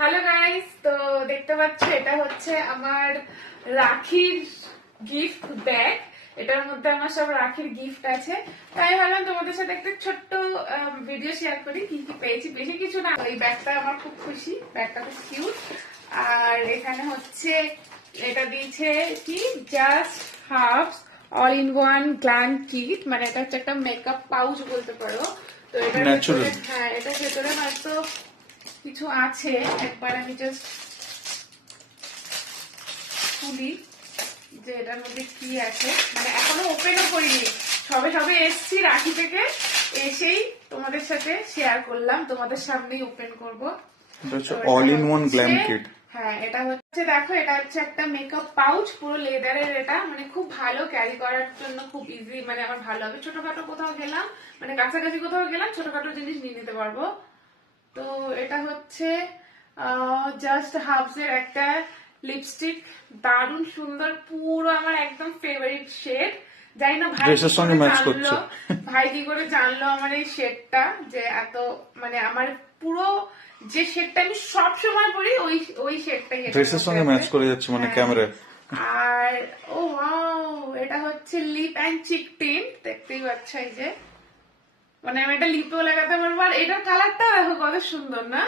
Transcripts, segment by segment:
Hello guys তো দেখতে পাচ্ছ এটা হচ্ছে আমার রাখির গিফট ব্যাগ এটার মধ্যে আমার সব রাখির গিফট আছে। তাই ভাবলাম তোমাদের সাথে একটা ছোট্ট ভিডিও শেয়ার করি কি কি পেয়েছি। বেশি কিছু না। এই ব্যাগটা আমার খুব খুশি। ব্যাগটা খুব কিউট আর এখানে হচ্ছে এটা দিয়েছে কি? Just half all in one glam kit মানে এটা হচ্ছে একটা মেকআপ পাউচ বলতে পারো। তো এটা হ্যাঁ এটা ভেতরে হয়তো কিছু আছে একবার আমি জাস্ট খুলি যে এটার মধ্যে কি আছে। মানে এখনও ওপেনও করিনি। সবে সবে এসছি রাখি থেকে। এসেই তোমাদের সাথে শেয়ার করলাম। তোমাদের সামনেই ওপেন করব। All in one glam kit হ্যাঁ এটা হচ্ছে দেখো এটা হচ্ছে একটা মেকআপ পাউচ পুরো লেদারের এটা। মানে খুব ভালো ক্যারি করার জন্য খুব ইজি মানে আমার ভালো হবে ছোটখাটো কোথাও গেলাম মানে কাছাকাছি কোথাও গেলাম ছোটখাটো জিনিস নিয়ে নিতে পারব। তো এটা হচ্ছে জাস্ট হাফস এর একটা লিপস্টিক দারুণ সুন্দর পুরো আমার একদম ফেভারিট শেড জানি না ভাই সঙ্গে জানলো, করছে। ভাই কি করে জানলো আমার এই শেডটা যে এত মানে আমার পুরো যে শেডটা আমি সব সময় পরি ওই ওই শেডটাই ড্রেসের সঙ্গে ম্যাচ করে যাচ্ছে মানে হ্যাঁ। ক্যামেরায়। আর ও ওয়াও এটা হচ্ছে লিপ অ্যান্ড চিক টিন্ট দেখতেই পাচ্ছ এই যে। মানে আমি এটা লিপেও লাগাতে পারব আর এটার কালারটা দেখো কত সুন্দর না?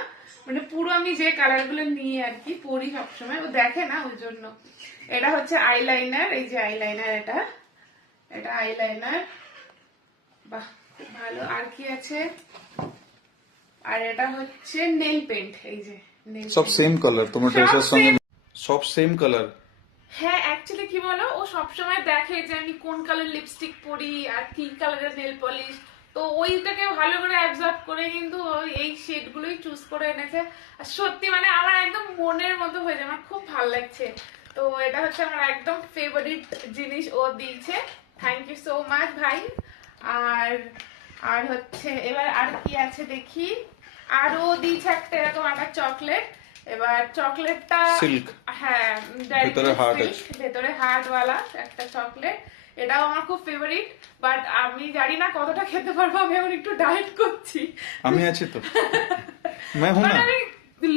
মানে পুরো আমি যে কালারগুলো নিয়ে আর কি পরি সবসময় ও দেখে না ওই জন্য। এটা হচ্ছে আইলাইনার এই যে আইলাইনার এটা এটা আইলাইনার বাহ খুব ভালো। আর কি আছে? আর এটা হচ্ছে নেল পেন্ট এই যে সব সেম কালার তোমার ড্রেসের সঙ্গে সব সেম কালার হ্যাঁ অ্যাকচুয়ালি কি বলো? ও সবসময় দেখে যে আমি কোন কালার লিপস্টিক পরি আর কি কালারের নেল পলিশ তো ওইটাকে ভালো করে অ্যাবজর্ব করে কিন্তু এই শেড গুলোই চুজ করে এনেছে। আর সত্যি মানে আমার একদম মনের মতো হয়ে যায়, আমার খুব ভালো লাগছে। তো এটা হচ্ছে আমার একদম ফেভারিট জিনিস ও দিয়েছে। থ্যাংক ইউ সো মাচ ভাই। আর আর হচ্ছে, এবার আর কি আছে দেখি। আরও দিয়েছে একটা এরকম একটা চকলেট এবার চকলেটটা Silk। হ্যাঁ ভেতরে heart silk, আছে। ভেতরে হার্ট ওয়ালা একটা চকলেট এটাও আমার খুব ফেভারিট বাট আমি জানি না কতটা খেতে পারবো আমি এখন একটু ডায়েট করছি আমি আছি তো मैं हूं মানে ना আমি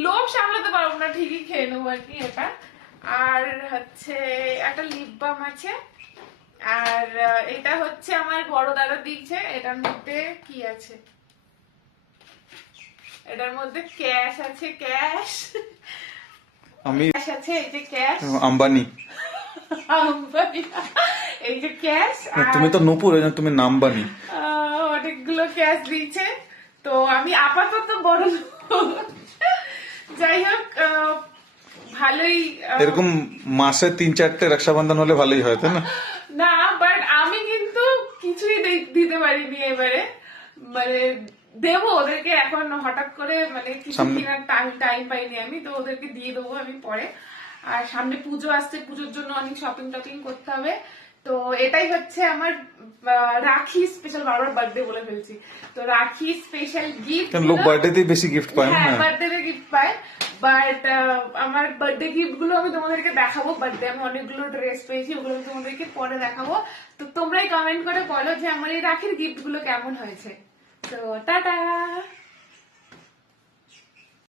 লোভ সামলাতে পারবো না ঠিকই খেয়ে নেবো আর কি এটা আর হচ্ছে একটা লিপ বাম আছে আর আহ, এটা হচ্ছে আমার বড় দাদা দিয়েছে এটার মধ্যে কি আছে এটার মধ্যে ক্যাশ আছে ক্যাশ আমি ক্যাশ আছে এই যে ক্যাশ আম্বানি। এই যে ক্যাশ তুমি তো নুপুর জন্য তুমি নামবানি। অনেকগুলো ক্যাশ দিয়েছে। তো আমি আপাতত বড় লোক। যাই হোক ভালোই এরকম মাসে তিন চারটে রক্ষাবন্ধন হলে ভালোই হয় তাই না? না বাট আমি কিন্তু কিছুই দিতে পারিনি এবারে। মানে দেবো ওদেরকে এখন হঠাৎ করে মানে কিছু কেনার টাইম টাইম পাইনি আমি তো ওদেরকে দিয়ে দেবো আমি পরে। আর সামনে পুজো আসছে পুজোর জন্য অনেক শপিং টপিং করতে হবে। তো এটাই হচ্ছে আমার রাখি স্পেশাল বারবার বার্থডে বলে ফেলছি। তো রাখি স্পেশাল গিফট লোক বার্থডেতেই বেশি গিফট পায় হ্যাঁ বার্থডে গিফট পায়। বাট আমার বার্থডে গিফটগুলো আমি তোমাদেরকে দেখাবো বার্থডে আমি অনেকগুলো ড্রেস পেয়েছি ওগুলো আমি তোমাদেরকে পরে দেখাবো। তো তোমরাই কমেন্ট করে বলো যে আমার এই রাখির গিফটগুলো কেমন হয়েছে। তো টাটা